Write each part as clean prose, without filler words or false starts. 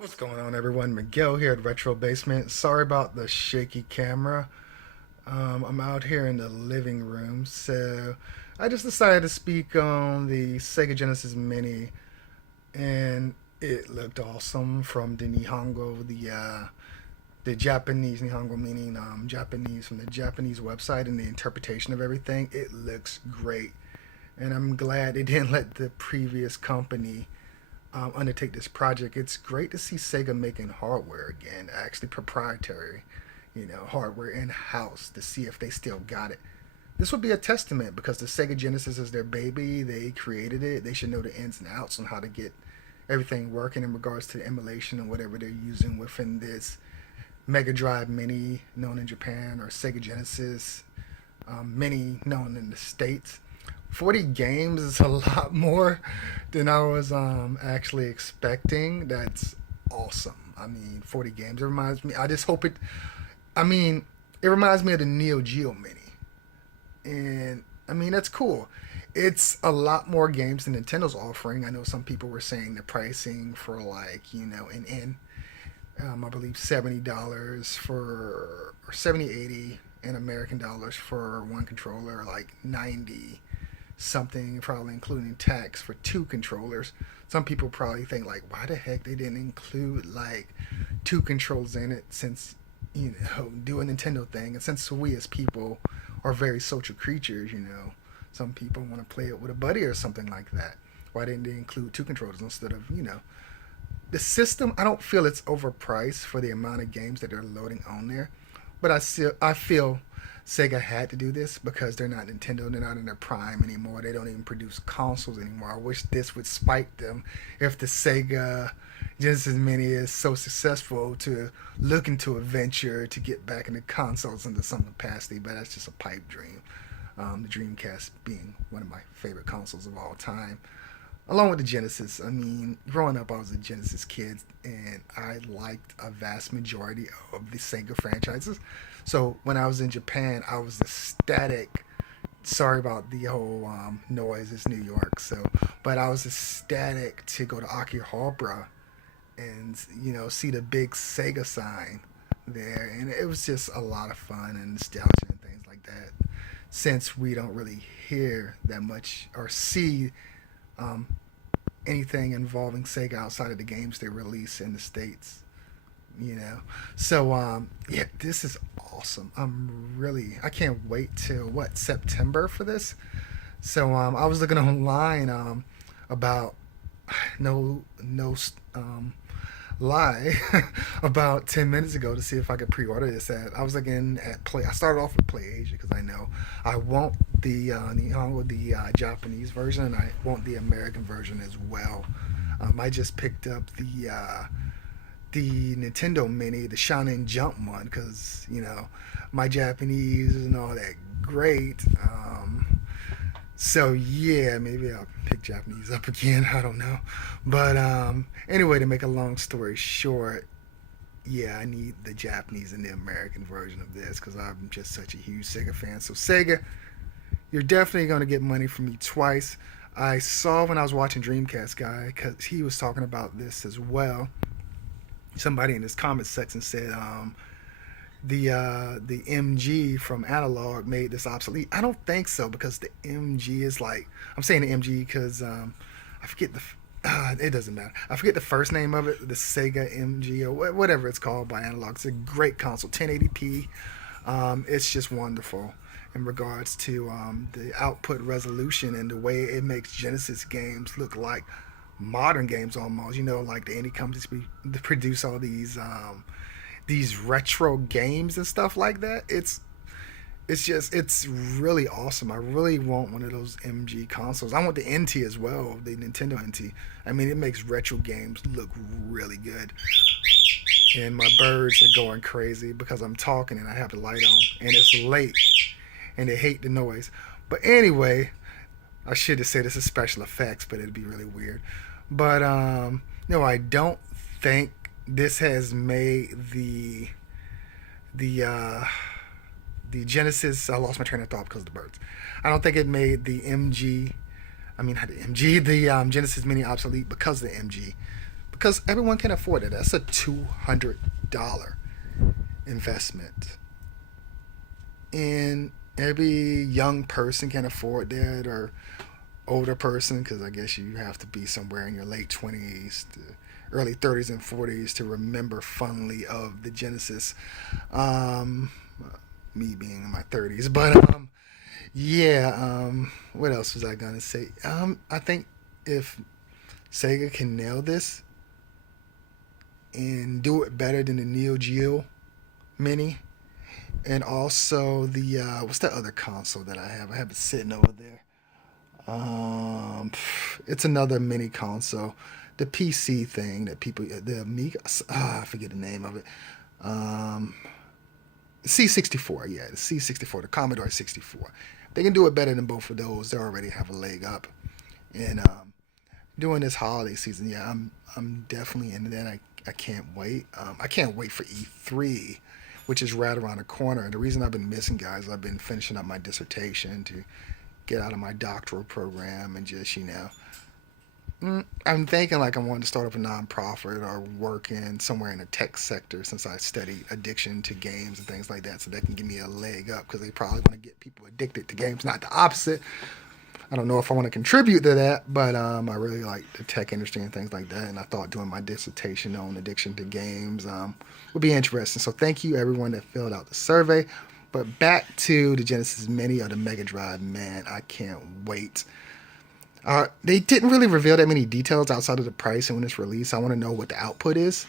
What's going on, everyone? Miguel here at Retro Basement. Sorry about the shaky camera. I'm out here in the living room, so I just decided to speak on the Sega Genesis Mini, and it looked awesome from the Nihongo, the Japanese Nihongo, meaning Japanese from the Japanese website, and the interpretation of everything. It looks great, and I'm glad they didn't let the previous company undertake this project. It's great to see Sega making hardware again, actually proprietary, hardware in house to see if they still got it. This would be a testament because the Sega Genesis is their baby. They created it. They should know the ins and outs on how to get everything working in regards to the emulation and whatever they're using within this Mega Drive Mini, known in Japan, or Sega Genesis Mini, known in the States. 40 games is a lot more than I was actually expecting. That's awesome. I mean, 40 games. It reminds me. I just hope it. I mean, it reminds me of the Neo Geo Mini, and I mean that's cool. It's a lot more games than Nintendo's offering. I know some people were saying the pricing for I believe $70 for or 70-80 in American dollars for one controller, like 90 something, probably including tax for two controllers. Some people probably think like, why the heck they didn't include like two controls in it since do a Nintendo thing, and since we as people are very social creatures, some people want to play it with a buddy or something like that. Why didn't they include two controllers instead of the system? I don't feel it's overpriced for the amount of games that they're loading on there, but I feel Sega had to do this because they're not Nintendo. They're not in their prime anymore. They don't even produce consoles anymore. I wish this would spike them if the Sega Genesis Mini is so successful to look into a venture to get back into consoles into some capacity. But that's just a pipe dream. The Dreamcast being one of my favorite consoles of all time, along with the Genesis. I mean, growing up, I was a Genesis kid, and I liked a vast majority of the Sega franchises. So when I was in Japan, I was ecstatic. Sorry about the whole noise. It's New York, so but I was ecstatic to go to Akihabara and see the big Sega sign there, and it was just a lot of fun and nostalgia and things like that. Since we don't really hear that much or see um, anything involving Sega outside of the games they release in the states. So yeah, this is awesome. I can't wait till what, September for this. So I was looking online about no lie about 10 minutes ago to see if I could pre-order this at. I was looking at Play. I started off with Play Asia because I know I want the Nihongo, the Japanese version, and I want the American version as well. I just picked up the Nintendo Mini, the Shonen Jump one, because my Japanese isn't all that great. So yeah, maybe I'll pick Japanese up again. I don't know, but anyway, to make a long story short, yeah, I need the Japanese and the American version of this because I'm just such a huge Sega fan. So Sega, you're definitely gonna get money from me twice. I saw when I was watching Dreamcast guy because he was talking about this as well. Somebody in his comment section said the MG from Analog made this obsolete. I don't think so because the MG is like, I'm saying the MG because I forget the it doesn't matter. I forget the first name of it, the Sega MG or whatever it's called by Analog. It's a great console, 1080p. It's just wonderful in regards to the output resolution and the way it makes Genesis games look like modern games almost. Like the indie companies produce all these retro games and stuff like that. It's really awesome. I really want one of those MG consoles. I want the NT as well, the Nintendo NT. I mean, it makes retro games look really good. And my birds are going crazy because I'm talking and I have the light on and it's late and they hate the noise. But anyway, I should have said this is special effects, but it'd be really weird. But no, I don't think this has made the the Genesis. I lost my train of thought because of the birds. I don't think it made the MG. I mean, not the MG, the Genesis Mini obsolete because of the MG. because everyone can afford it. That's a $200 investment, and every young person can afford that, or older person, because I guess you have to be somewhere in your late 20s to early 30s and 40s to remember fondly of the Genesis. Um, Me being in my 30s, but yeah. What else was I gonna say? I think if Sega can nail this and do it better than the Neo Geo Mini, and also the what's the other console that I have? I have it sitting over there. It's another mini console, the PC thing that people, the Amiga. I forget the name of it. Um, C64, yeah, the C64, the Commodore 64. They can do it better than both of those. They already have a leg up. And during this holiday season, yeah, I'm definitely into that. I can't wait. I can't wait for E3, which is right around the corner. And the reason I've been missing, guys, I've been finishing up my dissertation to get out of my doctoral program and just, I'm thinking like I wanted to start up a nonprofit or work in somewhere in the tech sector, since I study addiction to games and things like that, so that can give me a leg up, because they probably want to get people addicted to games, not the opposite. I don't know if I want to contribute to that, but I really like the tech industry and things like that, and I thought doing my dissertation on addiction to games would be interesting. So thank you everyone that filled out the survey. But back to the Genesis Mini or the Mega Drive, man, I can't wait. They didn't really reveal that many details outside of the price and when it's released. I want to know what the output is.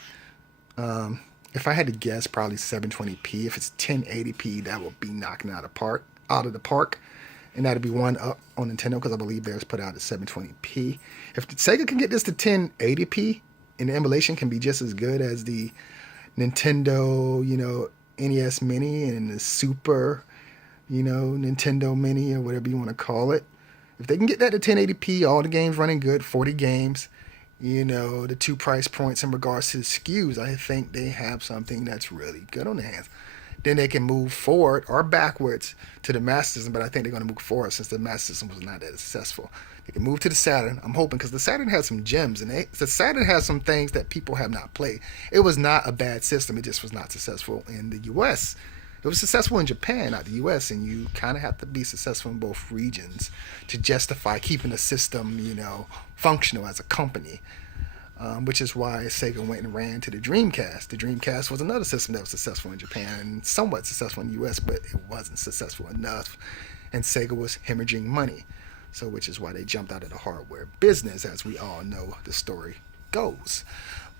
If I had to guess, probably 720p. If it's 1080p, that will be knocking out of the park, and that'll be one up on Nintendo, because I believe theirs put out at 720p. If Sega can get this to 1080p, and the emulation can be just as good as the Nintendo, NES Mini and the Super, Nintendo Mini, or whatever you want to call it. If they can get that to 1080p, all the games running good, 40 games, the two price points in regards to the SKUs, I think they have something that's really good on their hands. Then they can move forward or backwards to the Master System, but I think they're going to move forward since the Master System was not that successful. They can move to the Saturn. I'm hoping, because the Saturn has some gems, and the Saturn has some things that people have not played. It was not a bad system. It just was not successful in the U.S. It was successful in Japan, not the U.S., and you kind of have to be successful in both regions to justify keeping a system, functional as a company. Which is why Sega went and ran to the Dreamcast. The Dreamcast was another system that was successful in Japan and somewhat successful in the U.S., but it wasn't successful enough, and Sega was hemorrhaging money. So, which is why they jumped out of the hardware business, as we all know the story goes.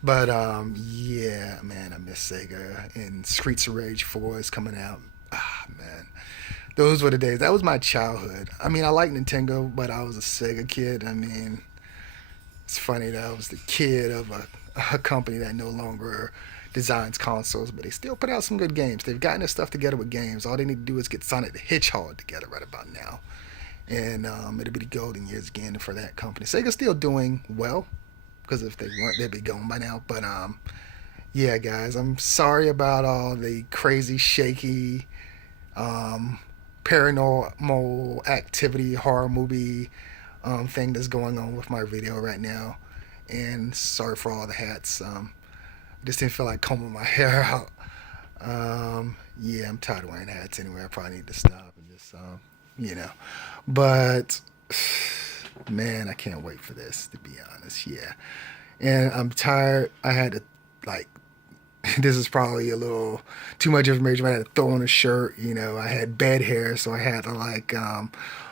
But yeah, man, I miss Sega. And Streets of Rage 4 is coming out. Ah, man, those were the days. That was my childhood. I mean, I like Nintendo, but I was a Sega kid. I mean, it's funny that I was the kid of a company that no longer designs consoles, but they still put out some good games. They've gotten their stuff together with games. All they need to do is get Sonic the Hedgehog together right about now, and it'll be the golden years again for that company. Sega's still doing well, because if they weren't, they'd be gone by now. But yeah, guys, I'm sorry about all the crazy, shaky, paranormal activity, horror movie thing that's going on with my video right now, and sorry for all the hats. I just didn't feel like combing my hair out. Yeah, I'm tired of wearing hats anyway. I probably need to stop and just but man, I can't wait for this, to be honest. Yeah, and I'm tired. I had to, like, this is probably a little too much information, but I had to throw on a shirt. I had bad hair, so I had to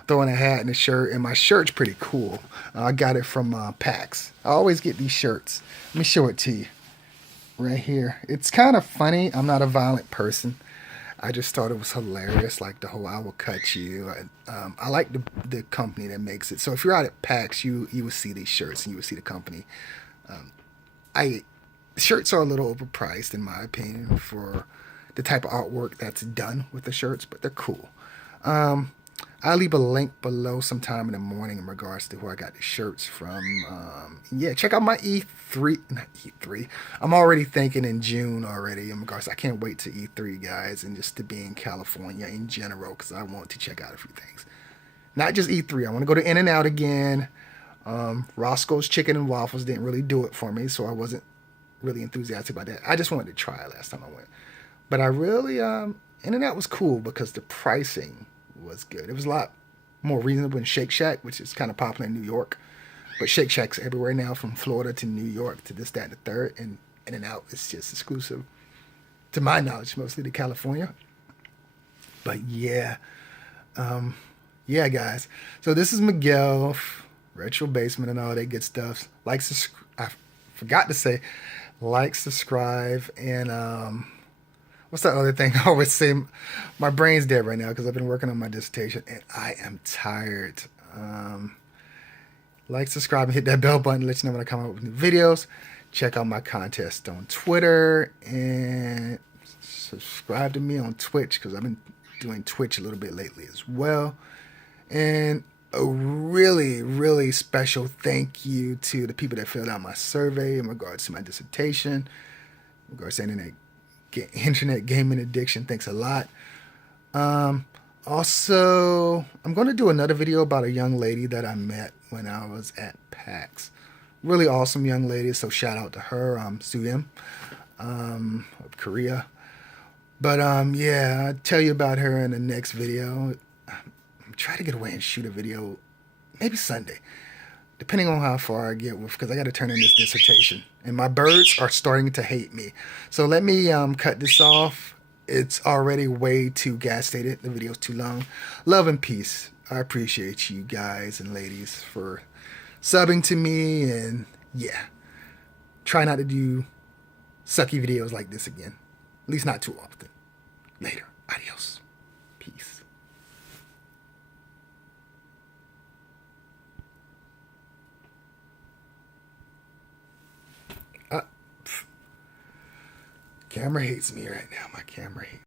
throw in a hat and a shirt, and my shirt's pretty cool. I got it from PAX. I always get these shirts. Let me show it to you right here. It's kind of funny. I'm not a violent person. I just thought it was hilarious, like the whole "I will cut you." I like the company that makes it. So if you're out at PAX, you will see these shirts and you will see the company. I Shirts are a little overpriced in my opinion for the type of artwork that's done with the shirts, but they're cool. I'll leave a link below sometime in the morning in regards to who I got the shirts from. Yeah, check out my not E3. I'm already thinking in June already in regards. I can't wait to E3, guys, and just to be in California in general, because I want to check out a few things. Not just E3. I want to go to In-N-Out again. Roscoe's Chicken and Waffles didn't really do it for me, so I wasn't really enthusiastic about that. I just wanted to try it last time I went. But I really, In-N-Out was cool because the pricing was good. It was a lot more reasonable than Shake Shack, which is kind of popular in New York. But Shake Shack's everywhere now, from Florida to New York to this, that, and the third. And In-N-Out is just exclusive, to my knowledge, mostly to California. But yeah, yeah, guys. So this is Miguel, Retro Basement, and all that good stuff. I forgot to say, like, subscribe, and what's that other thing I always say? My brain's dead right now because I've been working on my dissertation and I am tired. Like, subscribe, and hit that bell button to let you know when I come out with new videos. Check out my contest on Twitter and subscribe to me on Twitch because I've been doing Twitch a little bit lately as well. And a really, really special thank you to the people that filled out my survey in regards to my dissertation, in regards to internet gaming addiction. Thanks a lot. Also, I'm going to do another video about a young lady that I met when I was at PAX. Really awesome young lady, so shout out to her, Suyem, of Korea. But yeah, I'll tell you about her in the next video. I'm trying to get away and shoot a video maybe Sunday, depending on how far I get with, because I got to turn in this dissertation. And my birds are starting to hate me. So let me cut this off. It's already way too gas stated. The video's too long. Love and peace. I appreciate you guys and ladies for subbing to me. And yeah, try not to do sucky videos like this again. At least not too often. Later. Adios. Peace. Camera hates me right now. My camera hates